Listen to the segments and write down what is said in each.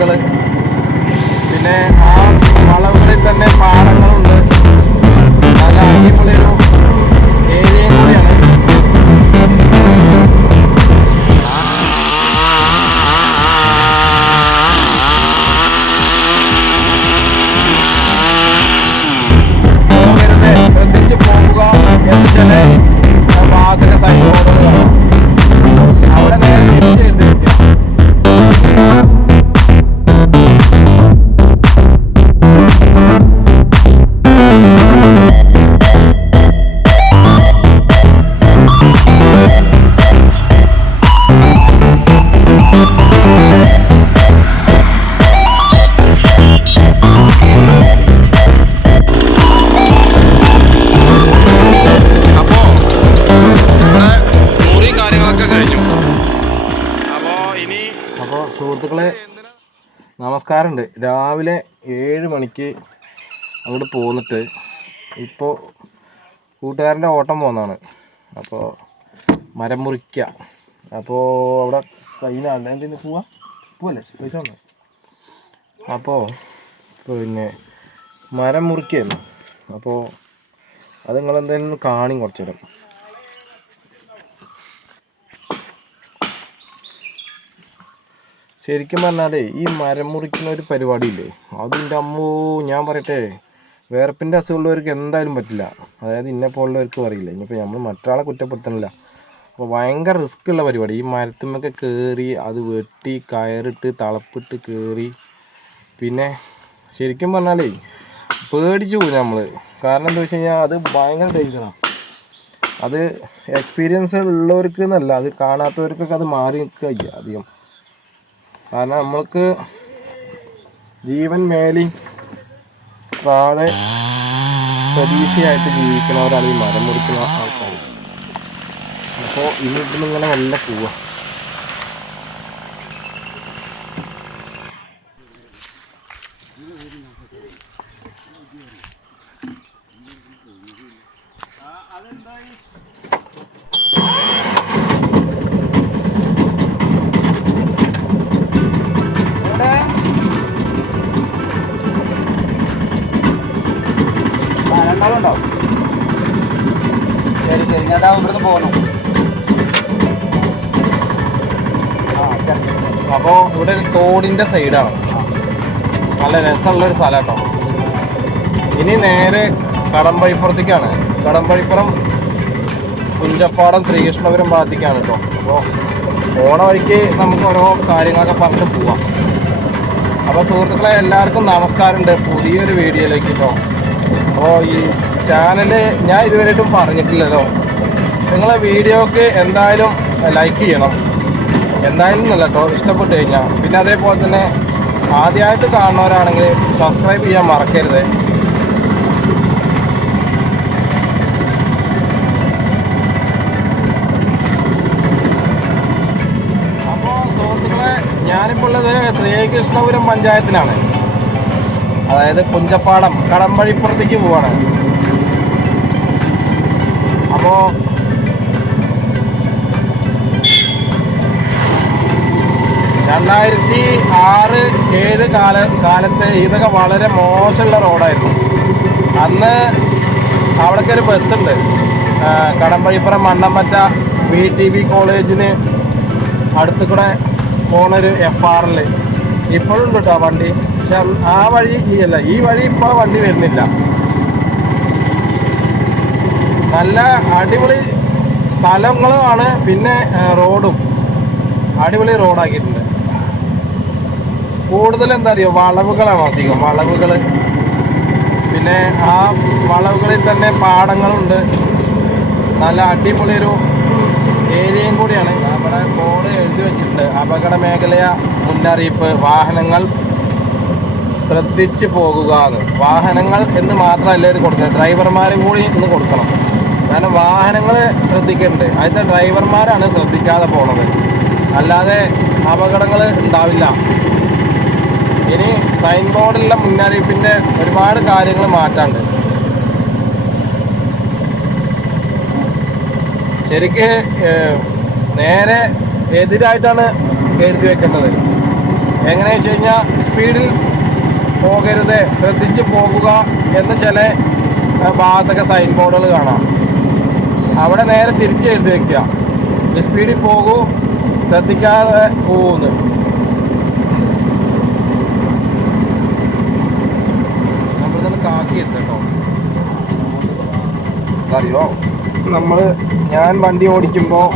വളവുകൾ പിന്നെ നമസ്കാരമുണ്ട് രാവിലെ ഏഴ് മണിക്ക് അങ്ങോട്ട് പോന്നിട്ട് ഇപ്പോൾ കൂട്ടുകാരന്റെ ഓട്ടം പോകുന്നതാണ്. അപ്പോൾ മരം മുറിക്കുക അപ്പോൾ അവിടെ കയ്യിലാണ് എന്തിന്? പോവാ? പോവല്ലേ? പൈസ വന്നു അപ്പോൾ പിന്നെ മരം മുറിക്കുകയായിരുന്നു അപ്പോൾ അത് നിങ്ങൾ എന്തായാലും കാണി കുറച്ചു നേരം. ശരിക്കും പറഞ്ഞാലേ ഈ മരം മുറിക്കുന്ന ഒരു പരിപാടിയില്ലേ? അതിന്റെ അമ്മോ ഞാൻ പറയട്ടെ വേർപ്പിന്റെ അസുഖമുള്ളവർക്ക് എന്തായാലും പറ്റില്ല. അതായത് ഇന്നെ പോലുള്ളവർക്ക് അറിയില്ല. ഇനിയിപ്പോൾ നമ്മൾ മറ്റൊരാളെ കുറ്റപ്പെടുത്തണില്ല. അപ്പോൾ ഭയങ്കര റിസ്ക് ഉള്ള പരിപാടി. ഈ മരത്തുമ്മൊക്കെ കയറി അത് വെട്ടി കയറിട്ട് തളപ്പിട്ട് കയറി പിന്നെ ശരിക്കും പറഞ്ഞാലേ പേടിച്ചു പോകും നമ്മൾ കാരണം എന്താ വെച്ച് കഴിഞ്ഞാൽ അത് ഭയങ്കര ഡേഞ്ചറാണ് അത് എക്സ്പീരിയൻസ് ഉള്ളവർക്ക് എന്നല്ല അത് കാണാത്തവർക്കൊക്കെ അത് മാറി നിൽക്കുക അധികം. കാരണം നമ്മൾക്ക് ജീവൻ മേലി താഴെ പ്രതീക്ഷയായിട്ട് ജീവിക്കുന്നവരാണ് ഈ മരം മുറിക്കുന്ന ആൾക്കാർ അപ്പോൾ ഇനി ഇതിലിങ്ങനെ നല്ല പോവാ. ഞാൻ ഇവിടുന്ന് പോകണം. അപ്പോൾ ഇവിടെ ഒരു തോടിന്റെ സൈഡാണ്. നല്ല രസമുള്ളൊരു സ്ഥലം കേട്ടോ ഇനി നേരെ കടമ്പഴിപ്പുറത്തേക്കാണ്. കടമ്പഴിപ്പുറം കുഞ്ചപ്പാടം ശ്രീകൃഷ്ണപുരം ഭാഗത്തേക്കാണ് കേട്ടോ അപ്പോൾ പോണ വഴിക്ക് നമുക്ക് ഓരോ കാര്യങ്ങളൊക്കെ പറഞ്ഞു പോവാം. അപ്പോൾ സുഹൃത്തുക്കളെ എല്ലാവർക്കും നമസ്കാരമുണ്ട് പുതിയൊരു വീഡിയോയിലേക്ക് കേട്ടോ അപ്പോൾ ഈ ചാനൽ ഞാൻ ഇതുവരെയായിട്ടും പറഞ്ഞിട്ടില്ലല്ലോ. നിങ്ങളെ വീഡിയോക്ക് എന്തായാലും ലൈക്ക് ചെയ്യണം. എന്തായാലും നല്ല കേട്ടോ ഇഷ്ടപ്പെട്ട് കഴിഞ്ഞാൽ പിന്നെ അതേപോലെ തന്നെ ആദ്യമായിട്ട് കാണുന്നവരാണെങ്കിൽ സബ്സ്ക്രൈബ് ചെയ്യാൻ മറക്കരുത്. അപ്പോൾ സുഹൃത്തുക്കളെ ഞാനിപ്പോൾ ഉള്ളത് ശ്രീകൃഷ്ണപുരം പഞ്ചായത്തിലാണ്. അതായത് കുഞ്ചപ്പാടം കടമ്പഴിപ്പുറത്തേക്ക് പോവാണ്. അപ്പോൾ രണ്ടായിരത്തി ആറ് ഏഴ് കാല കാലത്ത് ഇതൊക്കെ വളരെ മോശമുള്ള റോഡായിരുന്നു. അന്ന് അവിടേക്ക് ഒരു ബസ്സുണ്ട് Kadampazhipuram Mannampatta V T B കോളേജിന് അടുത്ത് കൂടെ പോണൊരു എഫ് ആറിൽ ഇപ്പോഴും ഉണ്ട് കേട്ടോ വണ്ടി. പക്ഷെ ആ വഴി ഈ അല്ല ഈ വഴി ഇപ്പോൾ വണ്ടി വരുന്നില്ല. നല്ല അടിപൊളി സ്ഥലങ്ങളുമാണ് പിന്നെ റോഡും. അടിപൊളി റോഡാക്കിയിട്ടുണ്ട്. കൂടുതൽ എന്താ അറിയോ വളവുകളാണ് അധികം. വളവുകൾ പിന്നെ ആ വളവുകളിൽ തന്നെ പാടങ്ങളുണ്ട്. നല്ല അടിപൊളി ഒരു ഏരിയയും കൂടിയാണ്. നമ്മുടെ ബോർഡ് എഴുതി വെച്ചിട്ടുണ്ട്. അപകട മേഖലയ മുന്നറിയിപ്പ് വാഹനങ്ങൾ ശ്രദ്ധിച്ചു പോകുക എന്ന്. വാഹനങ്ങൾ എന്ന് മാത്രം ഇത് കൊടുക്കുന്നത്. ഡ്രൈവർമാരും കൂടി ഇന്ന് കൊടുക്കണം. കാരണം വാഹനങ്ങൾ ശ്രദ്ധിക്കുന്നുണ്ട് അതിന്റെ ഡ്രൈവർമാരാണ് ശ്രദ്ധിക്കാതെ പോണത്. അല്ലാതെ അപകടങ്ങൾ ഉണ്ടാവില്ല. ഇനി സൈൻ ബോർഡിലുള്ള മുന്നറിയിപ്പിന്റെ ഒരുപാട് കാര്യങ്ങൾ മാറ്റാണ്ട് ശരിക്ക് നേരെ എതിരായിട്ടാണ് എഴുതി വെക്കേണ്ടത്. എങ്ങനെയാ വെച്ച് കഴിഞ്ഞാൽ സ്പീഡിൽ പോകരുത് ശ്രദ്ധിച്ച് പോകുക എന്ന് ചില ഭാഗത്തൊക്കെ സൈൻ ബോർഡുകൾ കാണാം. അവിടെ നേരെ തിരിച്ച് എഴുതി വെക്കുക. സ്പീഡിൽ പോകൂ ശ്രദ്ധിക്കാതെ പോകുന്നു കാക്കി അറിയോ നമ്മൾ ഞാൻ വണ്ടി ഓടിക്കുമ്പോൾ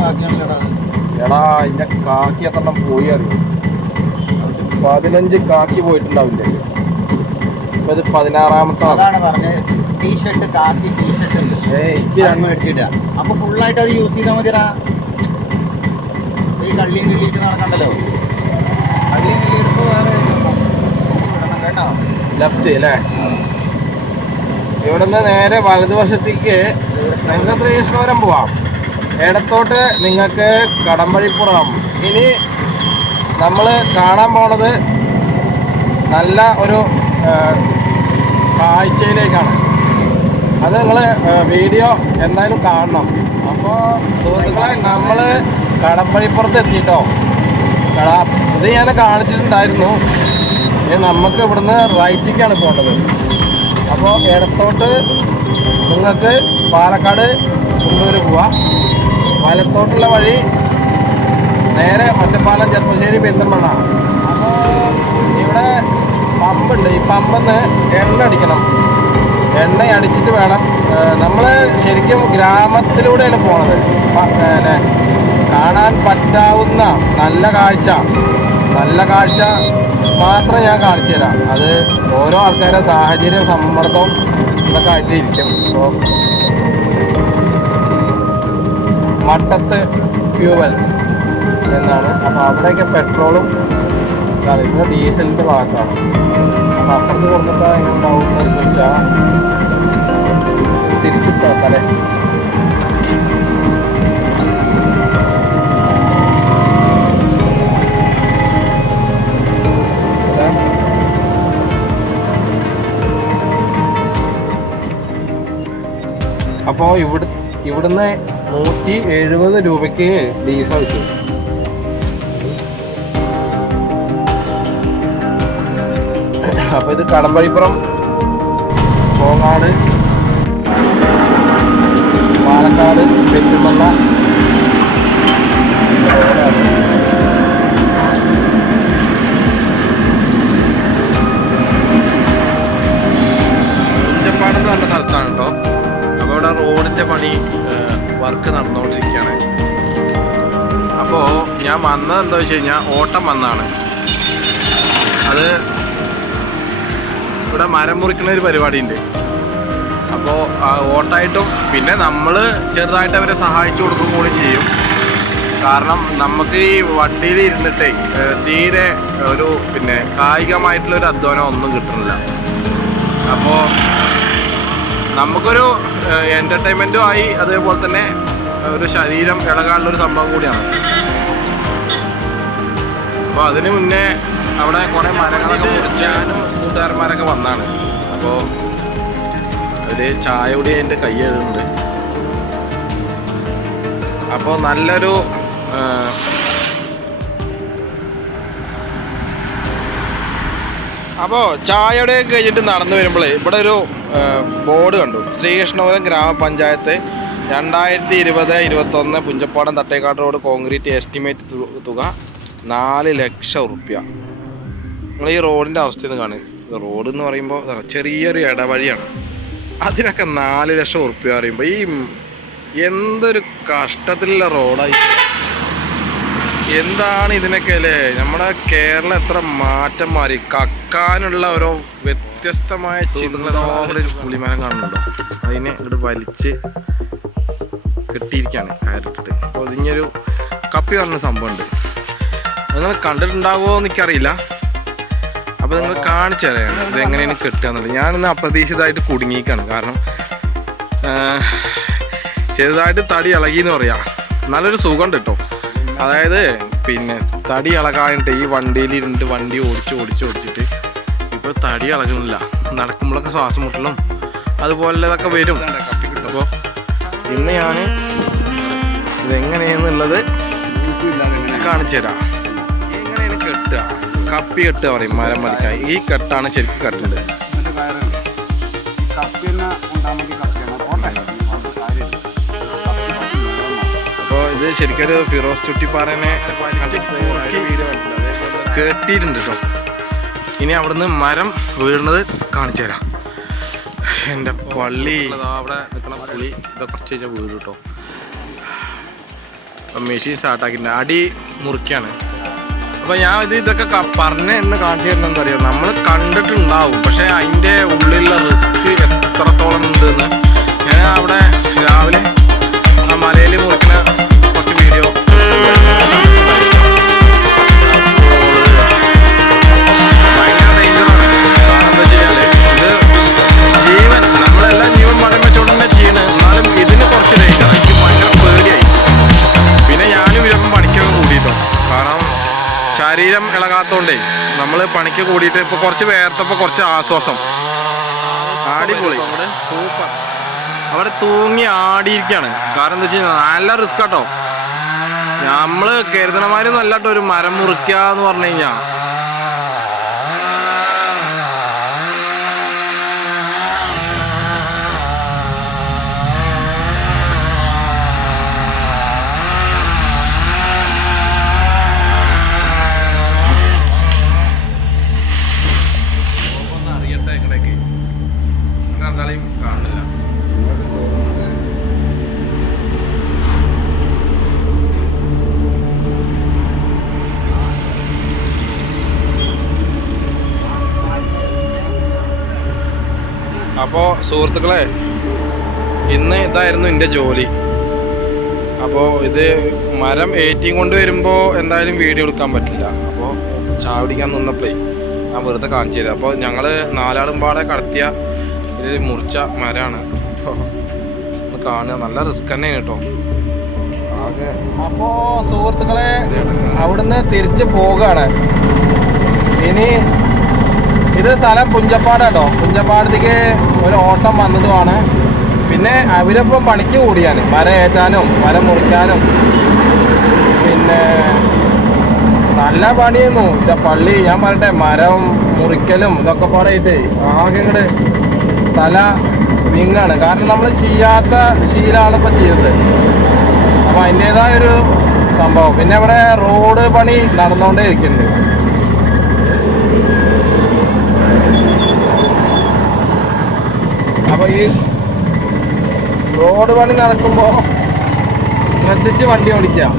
എടാ അതിന്റെ കാക്കി എത്രണ്ണം പോയി അറിയോ? പതിനഞ്ച് കാക്കി പോയിട്ടുണ്ടാവില്ലേ? ഇപ്പൊ ഇത് പതിനാറാമത്തെ അതാണ് പറഞ്ഞത്. ടീഷർട്ട് കാക്കി ടീഷർട്ട് ഏയ്. എനിക്ക് ഇത് രണ്ട് മേടിച്ചിട്ടാ അപ്പൊ ഫുള്ളായിട്ട് അത് യൂസ് ചെയ്താൽ മതിടാ ഈ കള്ളിയും കിള്ളിയിട്ട് നടക്കണ്ടല്ലോ കള്ളിയും കിള്ളിയിട്ട് വേറെ വിടണം കേട്ടോ. ലെഫ്റ്റ് അല്ലേ? ഇവിടുന്ന് നേരെ വലതുവശത്തേക്ക് നിങ്ങൾക്ക് പോവാം. ഇടത്തോട്ട് നിങ്ങൾക്ക് കടമ്പഴിപ്പുറം. ഇനി നമ്മൾ കാണാൻ പോണത് നല്ല ഒരു കാഴ്ചയിലേക്കാണ്. അത് നിങ്ങൾ വീഡിയോ എന്തായാലും കാണണം. അപ്പോൾ സുഹൃത്തുക്കളെ നമ്മൾ കടമ്പഴിപ്പുറത്ത് എത്തിയിട്ടോ? കട ഇത് ഞാൻ കാണിച്ചിട്ടുണ്ടായിരുന്നു. നമുക്ക് ഇവിടുന്ന് റൈറ്റിക്കാണ് പോകേണ്ടത്. അപ്പോൾ ഇടത്തോട്ട് നിങ്ങൾക്ക് പാലക്കാട് കുണ്ടൂർ പോവാം. വലത്തോട്ടുള്ള വഴി നേരെ ഒറ്റപ്പാലം ചെറുപ്പശ്ശേരി പെരുന്തമണ്ണ അപ്പോൾ ഇവിടെ പമ്പുണ്ട്. ഈ പമ്പെന്ന് എണ്ണ അടിക്കണം. എണ്ണ അടിച്ചിട്ട് വേണം. നമ്മൾ ശരിക്കും ഗ്രാമത്തിലൂടെയാണ് പോണത്. പിന്നെ കാണാൻ പറ്റാവുന്ന നല്ല കാഴ്ച. നല്ല കാഴ്ച മാത്രം ഞാൻ കാണിച്ചു തരാം. അത് ഓരോ ആൾക്കാരുടെ സാഹചര്യ സമ്മർദ്ദം ഇതൊക്കെ ആയിട്ടിരിക്കും. അപ്പോൾ മട്ടത്ത് ഫ്യൂവൽസ് എന്നാണ്. അപ്പോൾ അവിടെയൊക്കെ പെട്രോളും ഇത് ഡീസലിന്റെ ഭാഗത്താണ് അപ്പോൾ അപ്പുറത്ത് കൊടുത്തിട്ട് എങ്ങനെ ഉണ്ടാവും എന്ന് ചോദിച്ചാൽ തിരിച്ചു കിടക്കാല്ലേ അപ്പോൾ ഇവിട ഇവിടുന്ന് നൂറ്റി എഴുപത് രൂപയ്ക്ക് ഡീസ വെച്ചു അപ്പോൾ ഇത് കടമ്പഴിപ്പുറം കോങ്ങാട് പാലക്കാട് പെരുമണ്ണ ഇവിടെ റോഡിന്റെ പണി വർക്ക് നടന്നുകൊണ്ടിരിക്കുകയാണ്. അപ്പോൾ ഞാൻ വന്നത് എന്താ വെച്ച് കഴിഞ്ഞാൽ ഓട്ടം വന്നാണ് അത് ഇവിടെ മരം മുറിക്കുന്ന ഒരു പരിപാടി ഉണ്ട് അപ്പോൾ ഓട്ടായിട്ടും പിന്നെ നമ്മൾ ചെറുതായിട്ട് അവരെ സഹായിച്ചു കൊടുക്കും കൂടി ചെയ്യും. കാരണം നമുക്ക് ഈ വണ്ടിയിൽ ഇരുന്നിട്ടേ തീരെ ഒരു പിന്നെ കായികമായിട്ടുള്ള ഒരു അധ്വാനം ഒന്നും കിട്ടുന്നില്ല. അപ്പോൾ നമുക്കൊരു എന്റർടൈൻമെന്റും ആയി അതേപോലെ തന്നെ ഒരു ശരീരം ഇളകാനുള്ളൊരു സംഭവം കൂടിയാണ്. അപ്പോൾ അതിന് മുന്നേ അവിടെ കുറേ മരങ്ങളൊക്കെ മുറിച്ചാനും കൂട്ടുകാരന്മാരൊക്കെ വന്നാണ്. അപ്പോൾ ഒരു ചായ കൂടി എന്റെ കൈ എഴുതുന്നുണ്ട് അപ്പോൾ നല്ലൊരു അപ്പോൾ ചായയുടെ കഴിഞ്ഞിട്ട് നടന്നു വരുമ്പോഴേ ഇവിടെ ഒരു ബോർഡ് കണ്ടു. ശ്രീകൃഷ്ണപുരം ഗ്രാമപഞ്ചായത്ത് രണ്ടായിരത്തി ഇരുപത് ഇരുപത്തൊന്ന് Punchappadam Thattekkad road concrete estimate തുക നാല് ലക്ഷം റുപ്യ. നിങ്ങൾ ഈ റോഡിന്റെ അവസ്ഥ ഒന്ന് കാണുക. റോഡ് എന്ന് പറയുമ്പോൾ ചെറിയൊരു ഇടവഴിയാണ്. അതിനൊക്കെ നാല് ലക്ഷം റുപ്യ പറയുമ്പോൾ ഈ എന്തൊരു കഷ്ടത്തിലുള്ള റോഡായി എന്താണ് ഇതിനൊക്കെ അല്ലേ? നമ്മുടെ കേരളം എത്ര മാറ്റം മാറി. കക്കാനുള്ള ഓരോ വ്യത്യസ്തമായ ഒരു പുളിമരം കാണുന്നുണ്ടോ? അതിനെ ഇവിടെ വലിച്ച് കെട്ടിയിരിക്കുകയാണ് കയറിട്ടിട്ട് അപ്പോൾ ഇതിങ്ങൊരു കപ്പി പറഞ്ഞ സംഭവമുണ്ട്. നിങ്ങൾ കണ്ടിട്ടുണ്ടാകുമോ എന്ന് എനിക്കറിയില്ല. അപ്പോൾ നിങ്ങൾ കാണിച്ചു തരാം ഇത് എങ്ങനെയാണ് കെട്ടുക എന്നുള്ളത്. ഞാനിന്ന് അപ്രതീക്ഷിതമായിട്ട് കുടുങ്ങിയിക്കാണ് കാരണം ചെറുതായിട്ട് തടി ഇളകി എന്ന് പറയാം. നല്ലൊരു സുഖമുണ്ട് കേട്ടോ. അതായത് പിന്നെ തടി ഇളകാനിട്ട് ഈ വണ്ടിയിൽ ഇരുന്നിട്ട് വണ്ടി ഓടിച്ച് ഓടിച്ച് ഓടിച്ചിട്ട് ഇപ്പോൾ തടി ഇളകുന്നില്ല. നടക്കുമ്പോഴൊക്കെ ശ്വാസം മുട്ടലും അതുപോലുള്ളതൊക്കെ വരും. അപ്പോൾ ഇന്ന് ഞാൻ ഇതെങ്ങനെയെന്നുള്ളത് കാണിച്ചു തരാം. എങ്ങനെയാണ് കെട്ടുക? കപ്പി കെട്ടുക പറയും മരം മതിക്കാൻ ഈ കെട്ടാണ് ശരിക്കും കെട്ടുണ്ട് ഇതിന്റെ കപ്പി തന്നെ നീളമാണ്. അപ്പോൾ ഇത് ശരിക്കും ഒരു ഫിറോസ് ചുട്ടിപ്പാറനെ കേട്ടിട്ടുണ്ട് കേട്ടോ ഇനി അവിടുന്ന് മരം വീഴുന്നത് കാണിച്ചു തരാം. എന്റെ പള്ളി. അവിടെ നിൽക്കണ പള്ളി ഇതൊക്കെ കുറച്ച് കഴിഞ്ഞാൽ വീട് കേട്ടോ മെഷീൻ സ്റ്റാർട്ടാക്കിയിട്ടുണ്ട് അടി മുറിക്കാണ്. അപ്പോൾ ഞാൻ ഇത് ഇതൊക്കെ പറഞ്ഞ എന്ന് കാണിച്ചു തരുന്ന എന്താ പറയുക നമ്മൾ കണ്ടിട്ടുണ്ടാവും. പക്ഷേ അതിന്റെ ഉള്ളിലുള്ള റിസ്ക് എത്രത്തോളം ഉണ്ടെന്ന്. ഞാൻ അവിടെ കുറച്ച് വേർത്തപ്പോ കുറച്ച് ആശ്വാസം. അടിപൊളി. സൂപ്പർ. അവിടെ തൂങ്ങി ആടിയിരിക്കാണ്. കാരണം എന്താ വെച്ചാൽ നല്ല റിസ്ക് കേട്ടോ നമ്മൾ കരുതണമാരൊന്നും അല്ലാട്ടോ ഒരു മരം മുറിക്കുക എന്ന് പറഞ്ഞു കഴിഞ്ഞാ. സുഹൃത്തുക്കളെ ഇന്ന് ഇതായിരുന്നു എന്റെ ജോലി. അപ്പോൾ ഇത് മരം ഏറ്റിയും കൊണ്ട് വരുമ്പോൾ എന്തായാലും വീഡിയോ എടുക്കാൻ പറ്റില്ല. അപ്പോൾ ചാവടിക്കാൻ നിന്നപ്പോഴേ ഞാൻ വെറുതെ കാണിച്ചു തരാം. അപ്പോൾ ഞങ്ങൾ നാലാളും പാടെ കടത്തിയ ഇത് മുറിച്ച മരമാണ് അപ്പോൾ ഒന്ന് കാണുക. നല്ല റിസ്ക് തന്നെയാണ് കേട്ടോ. ആകെ അപ്പോൾ സുഹൃത്തുക്കളെ അവിടുന്ന് തിരിച്ച് പോവുകയാണ് ഇനി ഇത് സ്ഥലം പുഞ്ചപ്പാടാട്ടോ. പുഞ്ചപ്പാടത്തേക്ക് ഒരു ഓട്ടം വന്നതുമാണ്. പിന്നെ അവരിപ്പം പണിക്ക് കൂടിയാണ്. മരം ഏറ്റാനും മരം മുറിക്കാനും. പിന്നെ നല്ല പണിയായിരുന്നു. ഇതാ പള്ളി ഞാൻ പറയട്ടെ മരം മുറിക്കലും ഇതൊക്കെ പാടായിട്ടേ ആകെ ഇങ്ങോട്ട് തല വിങ്ങാണ്. കാരണം നമ്മൾ ചെയ്യാത്ത ശീലമാണ് ഇപ്പം ചെയ്തത്. അപ്പൊ അതിന്റെതായ ഒരു സംഭവം. പിന്നെ ഇവിടെ റോഡ് പണി നടന്നുകൊണ്ടേ ഇരിക്കുന്നുണ്ട് അപ്പൊ ഈ റോഡ് പണി നടക്കുമ്പോൾ ശ്രദ്ധിച്ച് വണ്ടി ഓടിക്കാം.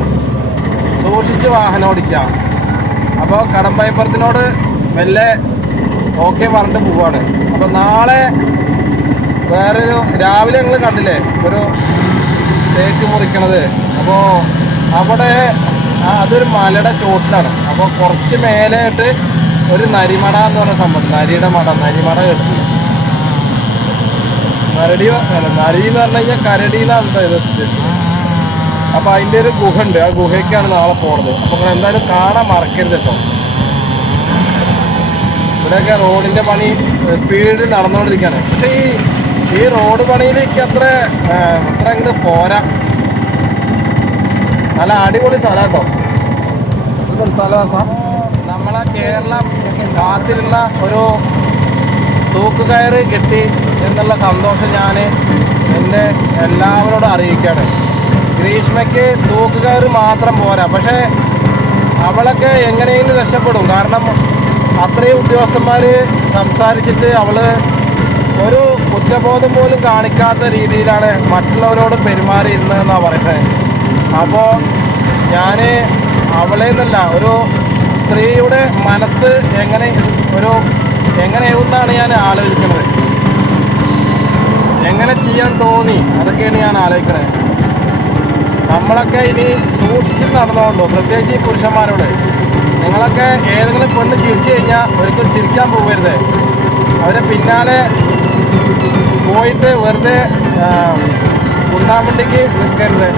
സൂക്ഷിച്ച് വാഹനം ഓടിക്കാം. അപ്പോൾ കടമ്പയപ്പുറത്തിനോട് മെല്ലെ ഓക്കെ പറഞ്ഞിട്ട് പോവാണ്. അപ്പോൾ നാളെ വേറൊരു രാവിലെ ഞങ്ങൾ കണ്ടില്ലേ? ഒരു തേക്ക് മുറിക്കണത്. അപ്പോൾ അവിടെ അതൊരു മലയുടെ ചോട്ടിലാണ്. അപ്പോൾ കുറച്ച് മേലെയായിട്ട് ഒരു നരിമട എന്ന് പറഞ്ഞ സംഭവം. നരിയുടെ മട നരിമട കെട്ടി നരടി അല്ല എന്ന് പറഞ്ഞു കഴിഞ്ഞാൽ കരടിയിലാണ് അപ്പൊ അപ്പോൾ ഒരു ഗുഹ ഉണ്ട് ആ ഗുഹയ്ക്കാണ് നാളെ പോണത്. അപ്പോൾ നിങ്ങൾ എന്തായാലും കാണാൻ മറക്കരുത് കേട്ടോ. ഇവിടെയൊക്കെ റോഡിന്റെ പണി സ്പീഡ് നടന്നുകൊണ്ടിരിക്കുകയാണ്. പക്ഷേ ഈ ഈ റോഡ് പണിയിലേക്ക് അത്ര അത്ര അങ്ങോട്ട് പോരാ. നല്ല അടിപൊളി സ്ഥലം കേട്ടോ. നമ്മളെ കേരളം കാത്തിരുന്ന ഒരു തൂക്കുകയറ് കിട്ടി എന്നുള്ള സന്തോഷം ഞാൻ എന്റെ എല്ലാവരോടും അറിയിക്കുകയാണ് ഗ്രീഷ്മയ്ക്ക് തൂക്കുകയറ് മാത്രം പോരാ. പക്ഷേ അവളൊക്കെ എങ്ങനെയെങ്കിലും രക്ഷപ്പെടും. കാരണം അത്രയും ഉദ്യോഗസ്ഥന്മാർ സംസാരിച്ചിട്ട് അവൾ ഒരു കുറ്റബോധം പോലും കാണിക്കാത്ത രീതിയിലാണ് മറ്റുള്ളവരോട് പെരുമാറി പെരുമാറിയിരുന്നതെന്നാണ് പറയുന്നത്. അപ്പോൾ ഞാൻ അവളെ നിന്നല്ല ഒരു സ്ത്രീയുടെ മനസ്സ് എങ്ങനെ ഒരു എങ്ങനെയാവുന്നാണ് ഞാൻ ആലോചിക്കുന്നത്. എങ്ങനെ ചെയ്യാൻ തോന്നി? അതൊക്കെയാണ് ഞാൻ ആലോചിക്കണേ. നമ്മളൊക്കെ ഇനി സൂക്ഷിച്ച് നടന്നുകൊണ്ടോ പ്രത്യേകിച്ച് ഈ പുരുഷന്മാരോട്. നിങ്ങളൊക്കെ ഏതെങ്കിലും പെണ്ണ് ചിരിച്ചു കഴിഞ്ഞാൽ ഒരിക്കലും ചിരിക്കാൻ പോകരുത്. അവരെ പിന്നാലെ പോയിട്ട് വെറുതെ കുണ്ടാമണ്ടിക്ക് നിൽക്കരുത്.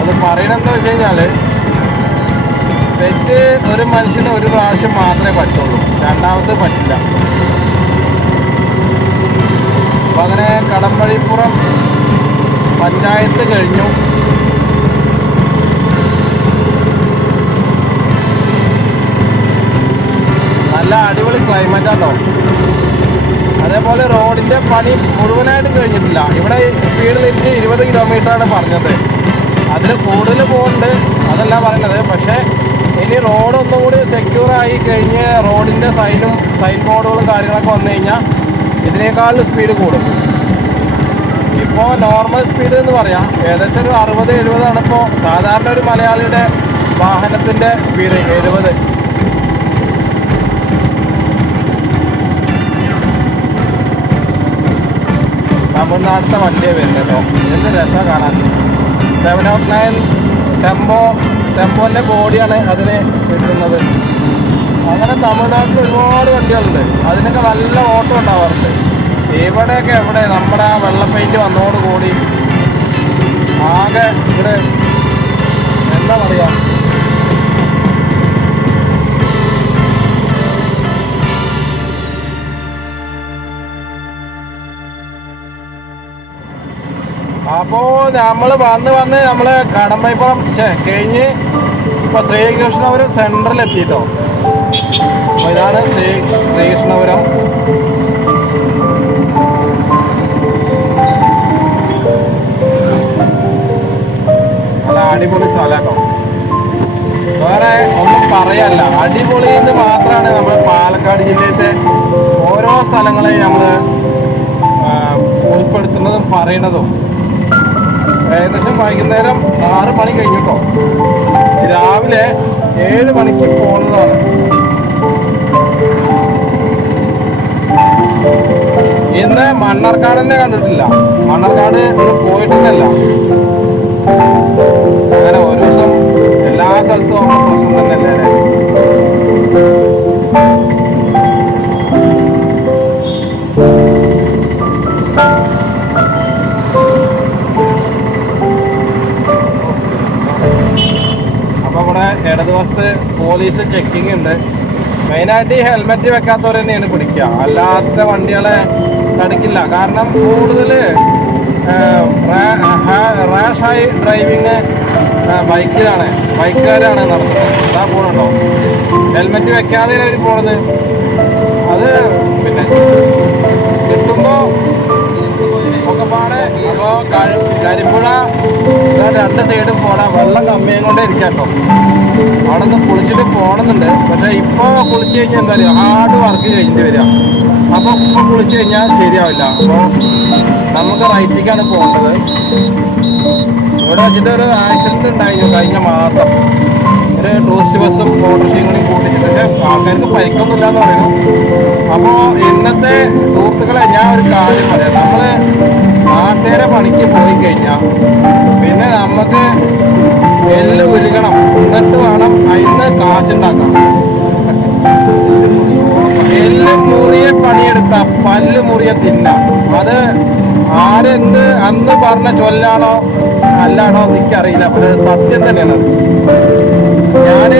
അത് പറയണെന്ന് വെച്ച് കഴിഞ്ഞാൽ തെറ്റ് ഒരു മനുഷ്യന് ഒരു പ്രാവശ്യം മാത്രമേ പറ്റുള്ളൂ. രണ്ടാമത് പറ്റില്ല. അപ്പം അങ്ങനെ കടമ്പഴിപ്പുറം പഞ്ചായത്ത് കഴിഞ്ഞു. നല്ല അടിപൊളി ക്ലൈമറ്റ് ആട്ടോ. അതേപോലെ റോഡിന്റെ പണി മുഴുവനായിട്ടും കഴിഞ്ഞിട്ടില്ല. ഇവിടെ സ്പീഡ് ലിമിറ്റ് ഇരുപത് ആണ് പറഞ്ഞത്. അതിൽ കൂടുതൽ പോകുന്നുണ്ട് അതല്ല പറയുന്നത് പക്ഷേ ഇനി റോഡ് ഒന്നും കൂടി സെക്യൂർ ആയി കഴിഞ്ഞ് റോഡിന്റെ സൈനും സൈൻ ബോർഡുകളും കാര്യങ്ങളൊക്കെ വന്നു കഴിഞ്ഞാൽ ഇതിനേക്കാളും സ്പീഡ് കൂടും. ഇപ്പോൾ നോർമൽ സ്പീഡ് എന്ന് പറയാം. ഏകദേശം ഒരു അറുപത് എഴുപതാണ് ഇപ്പോൾ സാധാരണ ഒരു മലയാളിയുടെ വാഹനത്തിന്റെ സ്പീഡ് എഴുപത്. തമിഴ്നാട്ടിലെ വണ്ടിയാണ് വരുന്നത് കേട്ടോ. എന്ത് രസമാണ് കാണാൻ. സെവൻ ഔട്ട് നയൻ ടെമ്പോ ടെമ്പോന്റെ ബോഡിയാണ് അതിന് കിട്ടുന്നത്. അങ്ങനെ തമിഴ്നാട്ടിൽ ഒരുപാട് വണ്ടികളുണ്ട്. അതിനൊക്കെ നല്ല ഓട്ടം ഉണ്ടാവാറുണ്ട്. ഇവിടെയൊക്കെ എവിടെ? നമ്മുടെ ആ വെള്ള വന്നതോട് കൂടി ആകെ ഇവിടെ എന്താ പറയുക അപ്പോൾ നമ്മൾ വന്ന് വന്ന് നമ്മൾ കടമ്പൈപ്പുറം കഴിഞ്ഞ് ഇപ്പോൾ ശ്രീകൃഷ്ണപുരം സെന്ററിൽ എത്തിയിട്ടോ ഇതാണ് ശ്രീ ശ്രീകൃഷ്ണപുരം. നല്ല അടിപൊളി സ്ഥലമാട്ടോ. വേറെ ഒന്നും പറയല്ല അടിപൊളി എന്ന് മാത്രമാണ് നമ്മൾ പാലക്കാട് ജില്ലയിലത്തെ ഓരോ സ്ഥലങ്ങളെയും നമ്മൾ ഉൾപ്പെടുത്തുന്നതും പറയണതും ഏകദേശം വൈകുന്നേരം ആറ് മണി കഴിഞ്ഞിട്ടോ രാവിലെ ഏഴ് മണിക്ക് പോകുന്നതാണ്. ഇന്ന് മണ്ണാർക്കാട് തന്നെ കണ്ടിട്ടില്ല. മണ്ണാർക്കാട് ഇന്ന് പോയിട്ടില്ല അങ്ങനെ ഒരു ദിവസം എല്ലാ സ്ഥലത്തും പ്രശ്നം തന്നെയല്ലേ അല്ലേ? ഇടതുവശത്ത് പോലീസ് ചെക്കിംഗ് ഉണ്ട്. മെയിനായിട്ട് ഈ ഹെൽമെറ്റ് വെക്കാത്തവർ തന്നെയാണ് പിടിക്കുക. അല്ലാത്ത വണ്ടികളെ തടുക്കില്ല കാരണം കൂടുതൽ റാഷായി ഡ്രൈവിങ് ബൈക്കിലാണ് ബൈക്കുകാരാണ് നടത്തുന്നത്. അതാ പോണുണ്ടോ ഹെൽമെറ്റ് വെക്കാതെ അവർ പോണത്. അത് പിന്നെ കിട്ടുമ്പോൾ ഒക്കെ അപ്പോൾ കരിപ്പുഴ രണ്ട് സൈഡും പോടാ വെള്ളം കമ്മിയും കൊണ്ടേ ഇരിക്കാട്ടോ. അവിടെ നിന്ന് കുളിച്ചിട്ട് പോകണമെന്നുണ്ട് പക്ഷേ ഇപ്പോൾ കുളിച്ച് കഴിഞ്ഞാൽ എന്താ പറയുക ഹാർഡ് വർക്ക് കഴിഞ്ഞിട്ട് വരിക. അപ്പോൾ കുളിച്ച് കഴിഞ്ഞാൽ ശരിയാവില്ല. അപ്പോൾ നമുക്ക് റൈറ്റിക്കാണ് പോകേണ്ടത് ഇവിടെ വെച്ചിട്ട് ഒരു ആക്സിഡന്റ് ഉണ്ടായിരുന്നു കഴിഞ്ഞ മാസം. ഒരു ടൂറിസ്റ്റ് ബസ്സും ഓട്ടോറിക്ഷയും കൂടി കൂട്ടിച്ചിട്ട്. ആൾക്കാർക്ക് പരിക്കൊന്നുമില്ല എന്ന് പറയുന്നു. അപ്പോൾ ഇന്നത്തെ സുഹൃത്തുക്കളെ ഞാൻ ഒരു കാര്യം പറയാം. നമ്മൾ നാട്ടുകാരെ പണിക്ക് പോയി കഴിഞ്ഞാൽ പിന്നെ നമുക്ക് എല്ലാം ഉരുകണം. എന്നിട്ട് വേണം അതിന് കാശുണ്ടാക്കാം മുറിയ പണിയെടുത്ത പല്ല് മുറിയ തിന്നാം. അത് ആരെന്ത് അന്ന് പറഞ്ഞ ചൊല്ലാണോ അല്ലാണോ എനിക്കറിയില്ല. പക്ഷെ സത്യം തന്നെയാണ്. ഞാൻ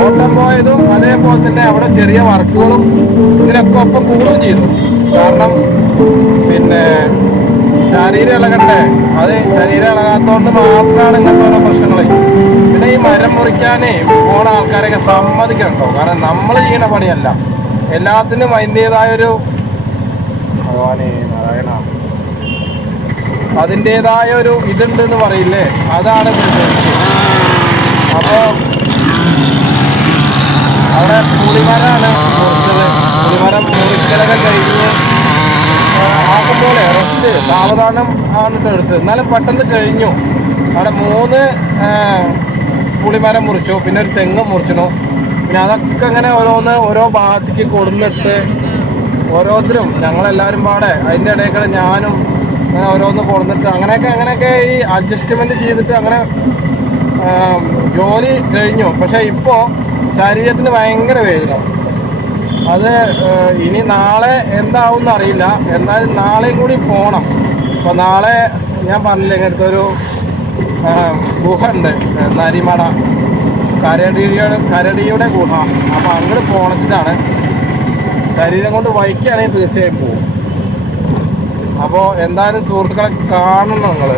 ഓട്ടം പോയതും അതേപോലെ തന്നെ അവിടെ ചെറിയ വർക്കുകളും ഇതിനൊക്കെ ഒപ്പം കൂടുകയും ചെയ്തു. കാരണം പിന്നെ ശരീരം ഇളകണ്ടേ? അത് ശരീരം ഇളകാത്തോണ്ട് മാത്രമാണ് ഇങ്ങനത്തെ ഓരോ ഈ മരം മുറിക്കാനേ പോണ ആൾക്കാരെയൊക്കെ സമ്മതിക്കണ്ടോ കാരണം നമ്മൾ ചെയ്യുന്ന പണിയല്ല. എല്ലാത്തിനും അതിന്റെതായൊരു ഭഗവാനേ നാരായണ. അതിന്റെതായ ഒരു ഇതുണ്ട് എന്ന് പറയില്ലേ അതാണ് അപ്പോൾ അവിടെ മുറിച്ചത്. പുളിമരം മുറിക്കലൊക്കെ കഴിഞ്ഞ് ആക്കുമ്പോലെ റെസ്റ്റ് സാവധാനം ആണ് എടുത്ത് എന്നാലും പെട്ടെന്ന് കഴിഞ്ഞു. അവിടെ മൂന്ന് പുളിമരം മുറിച്ചു പിന്നെ ഒരു തെങ്ങ് മുറിച്ചു പിന്നെ അതൊക്കെ അങ്ങനെ ഓരോന്ന് ഓരോ ഭാഗത്തേക്ക് കൊടുന്നിട്ട് ഓരോരുത്തരും ഞങ്ങളെല്ലാവരും പാടെ അതിന്റെ ഇടയിൽ ഞാനും അങ്ങനെ ഓരോന്ന് കൊടുന്നിട്ട് അങ്ങനെയൊക്കെ അങ്ങനെയൊക്കെ ഈ അഡ്ജസ്റ്റ്മെന്റ് ചെയ്തിട്ട് അങ്ങനെ ജോലി കഴിഞ്ഞു. പക്ഷേ ഇപ്പോൾ ശരീരത്തിന് ഭയങ്കര വേദന. അത് ഇനി നാളെ എന്താവും അറിയില്ല. എന്നാലും നാളെയും കൂടി പോകണം അപ്പോൾ നാളെ ഞാൻ പറഞ്ഞില്ല ഇങ്ങനത്തെ ഒരു ഗുഹ ഉണ്ട് നരിമട. കരടിയുടെ കരടിയുടെ ഗുഹ. അപ്പോൾ അങ്ങോട്ട് പോണച്ചിട്ടാണ് ശരീരം കൊണ്ട് വഹിക്കുകയാണെങ്കിൽ തീർച്ചയായും പോകും അപ്പോൾ എന്തായാലും സുഹൃത്തുക്കളെ കാണണം നിങ്ങൾ